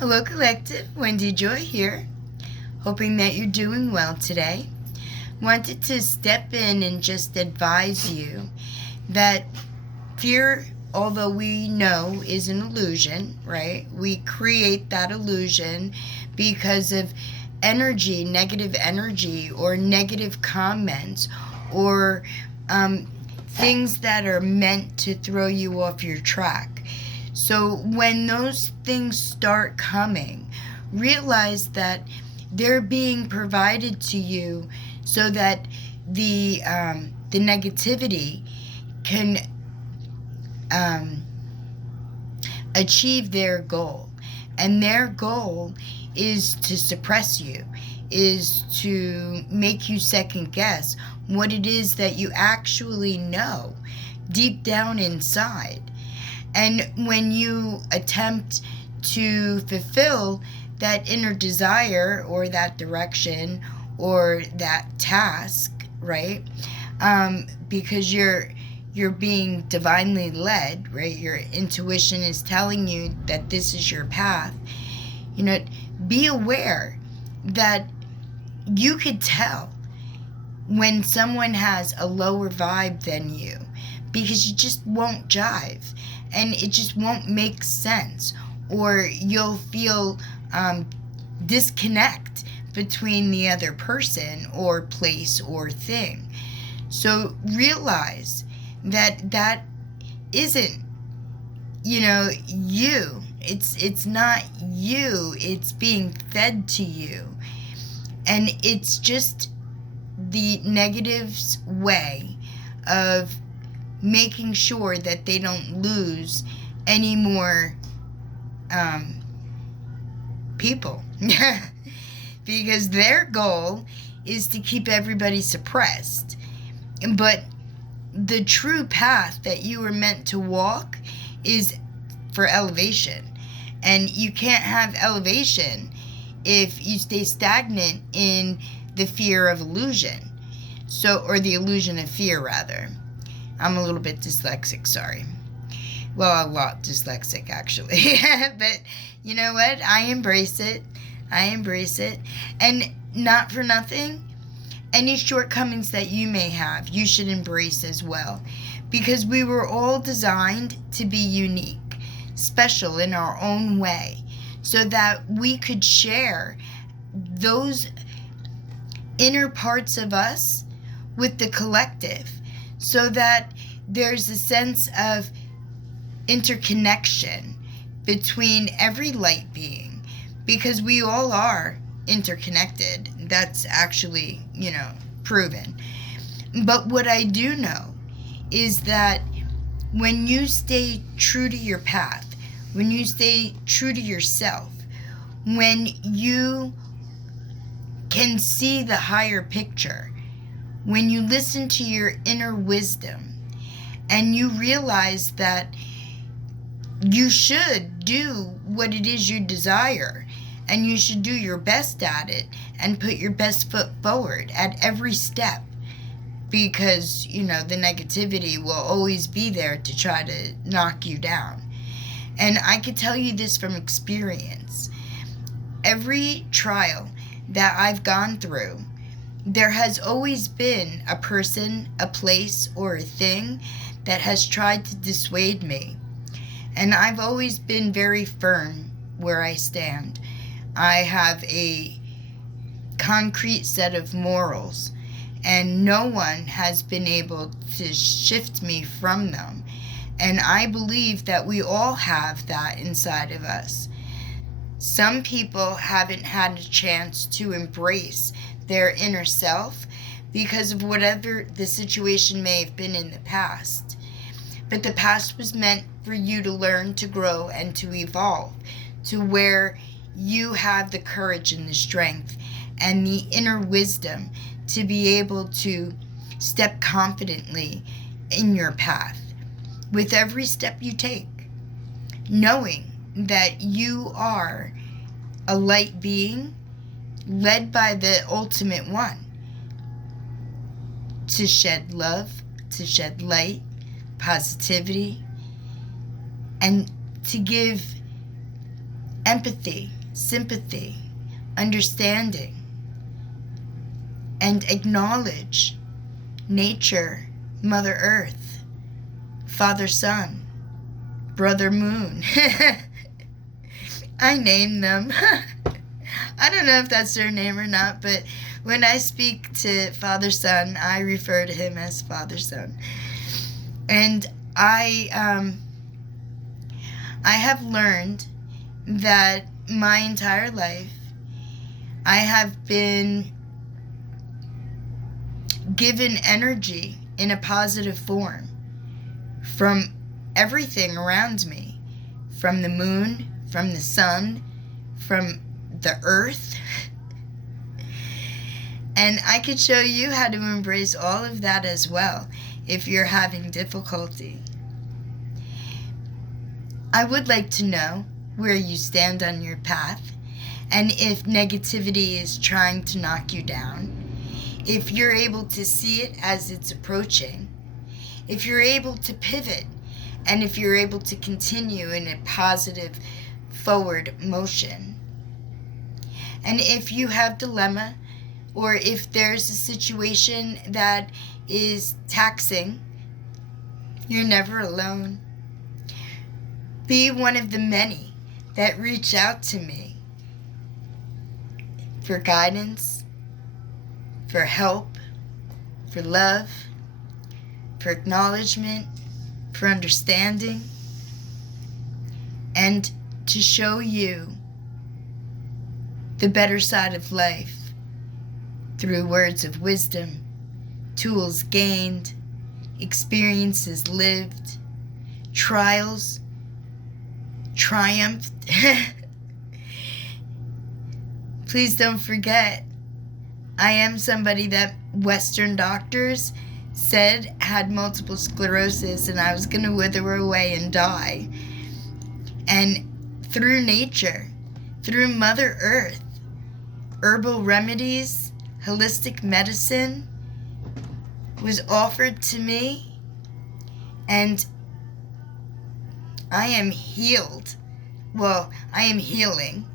Hello, Collective. Wendy Joy here. Hoping that you're doing well today. Wanted to step in and just advise you that fear, although we know is an illusion, right? We create that illusion because of energy, negative energy, or negative comments, or things that are meant to throw you off your track. So when those things start coming, realize that they're being provided to you so that the negativity can achieve their goal. And their goal is to suppress you, is to make you second guess what it is that you actually know deep down inside. And when you attempt to fulfill that inner desire or that direction or that task, right? Because you're being divinely led, right? Your intuition is telling you that this is your path. Be aware that you could tell when someone has a lower vibe than you, because you just won't jive and it just won't make sense, or you'll feel disconnect between the other person or place or thing. So realize that isn't you. It's not you. It's being fed to you, and it's just the negative's way of making sure that they don't lose any more people because their goal is to keep everybody suppressed. But the true path that you were meant to walk is for elevation, and you can't have elevation if you stay stagnant in the fear of illusion, or the illusion of fear, rather. I'm a little bit dyslexic, sorry. Well, a lot dyslexic, actually. But you know what? I embrace it. And not for nothing, any shortcomings that you may have, you should embrace as well. Because we were all designed to be unique, special in our own way, so that we could share those inner parts of us with the collective, so that there's a sense of interconnection between every light being, because we all are interconnected. That's actually, proven. But what I do know is that when you stay true to your path, when you stay true to yourself, when you can see the higher picture, when you listen to your inner wisdom, and you realize that you should do what it is you desire, and you should do your best at it and put your best foot forward at every step, because the negativity will always be there to try to knock you down. And I can tell you this from experience. Every trial that I've gone through, there has always been a person, a place, or a thing that has tried to dissuade me. And I've always been very firm where I stand. I have a concrete set of morals, and no one has been able to shift me from them. And I believe that we all have that inside of us. Some people haven't had a chance to embrace their inner self because of whatever the situation may have been in the past. But the past was meant for you to learn, to grow, and to evolve to where you have the courage and the strength and the inner wisdom to be able to step confidently in your path with every step you take, knowing that you are a light being led by the ultimate one to shed love, to shed light, positivity, and to give empathy, sympathy, understanding, and acknowledge nature, Mother Earth, Father Sun, Brother Moon. I name them. I don't know if that's their name or not, but when I speak to Father Sun, I refer to him as Father Sun. And I have learned that my entire life I have been given energy in a positive form from everything around me, from the moon, from the sun, from the earth. And I could show you how to embrace all of that as well if you're having difficulty. I would like to know where you stand on your path, and if negativity is trying to knock you down, if you're able to see it as it's approaching, if you're able to pivot, and if you're able to continue in a positive forward motion. And if you have dilemma, or if there's a situation that is taxing, you're never alone. Be one of the many that reach out to me for guidance, for help, for love, for acknowledgement, for understanding, and to show you the better side of life through words of wisdom, tools gained, experiences lived, trials triumphed. Please don't forget, I am somebody that Western doctors said had multiple sclerosis, and I was going to wither away and die. And through nature, through Mother Earth, herbal remedies, holistic medicine was offered to me, and I am healed. Well, I am healing.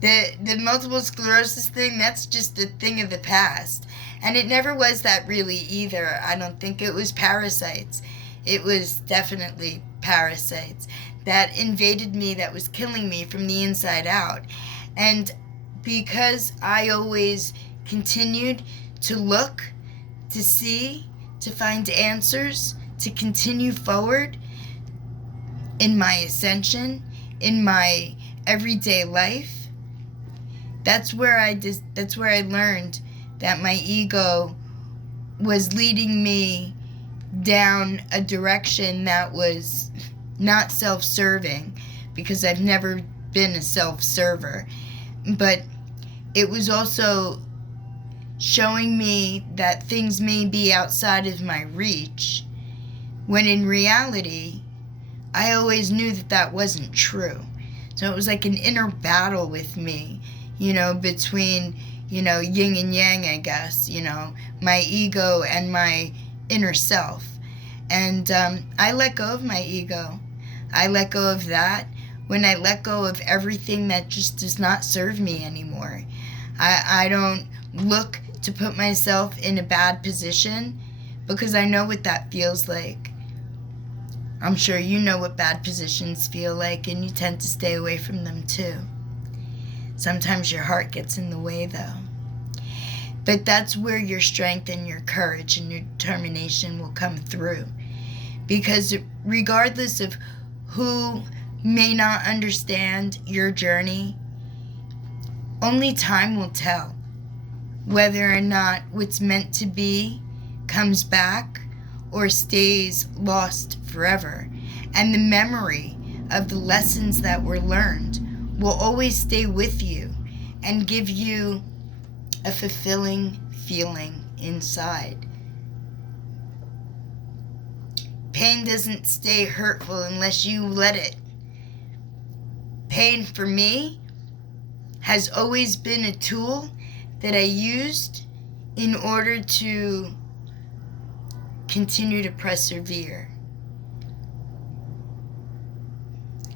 The multiple sclerosis thing, that's just a thing of the past. And it never was that really either. I don't think it was parasites. It was definitely parasites that invaded me, that was killing me from the inside out. And because I always continued to look, to see, to find answers, to continue forward in my ascension, in my everyday life, that's where I learned that my ego was leading me down a direction that was not self-serving, because I've never been a self-server. But it was also showing me that things may be outside of my reach, when in reality, I always knew that that wasn't true. So it was like an inner battle with me, between, yin and yang, I guess, my ego and my inner self. And I let go of my ego. I let go of that when I let go of everything that just does not serve me anymore. I don't look to put myself in a bad position, because I know what that feels like. I'm sure you know what bad positions feel like, and you tend to stay away from them too. Sometimes your heart gets in the way, though. But that's where your strength and your courage and your determination will come through. Because regardless of who may not understand your journey, only time will tell whether or not what's meant to be comes back or stays lost forever. And the memory of the lessons that were learned will always stay with you and give you a fulfilling feeling inside. Pain doesn't stay hurtful unless you let it. Pain, for me, has always been a tool that I used in order to continue to persevere.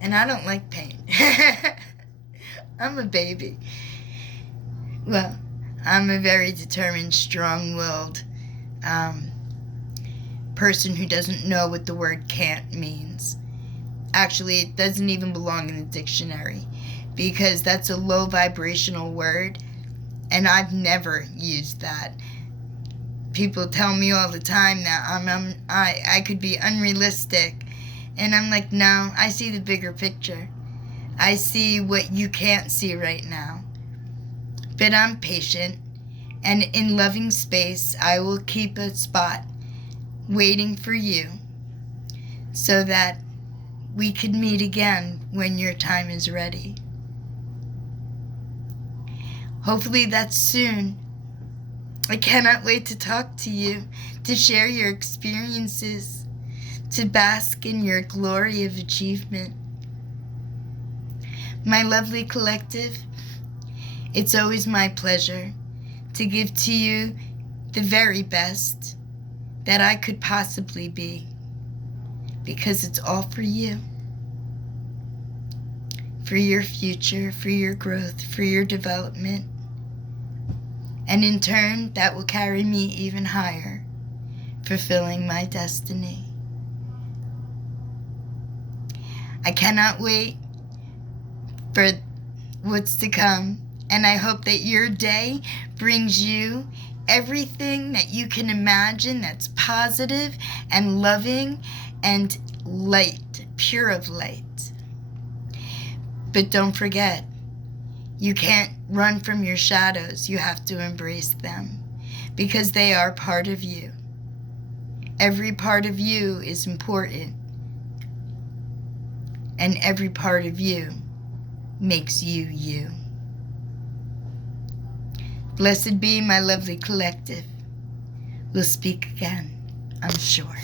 And I don't like pain. I'm a baby. Well, I'm a very determined, strong-willed person who doesn't know what the word can't means. Actually, it doesn't even belong in the dictionary because that's a low vibrational word, and I've never used that. People tell me all the time that I could be unrealistic, and I'm like, no, I see the bigger picture. I see what you can't see right now. But I'm patient, and in loving space, I will keep a spot waiting for you so that we could meet again when your time is ready. Hopefully that's soon. I cannot wait to talk to you, to share your experiences, to bask in your glory of achievement. My lovely collective, it's always my pleasure to give to you the very best that I could possibly be, because it's all for you, for your future, for your growth, for your development. And in turn, that will carry me even higher, fulfilling my destiny. I cannot wait for what's to come, and I hope that your day brings you everything that you can imagine that's positive and loving and light, pure of light. But don't forget, you can't run from your shadows. You have to embrace them because they are part of you. Every part of you is important, and every part of you makes you you. Blessed be my lovely collective. We'll speak again, I'm sure.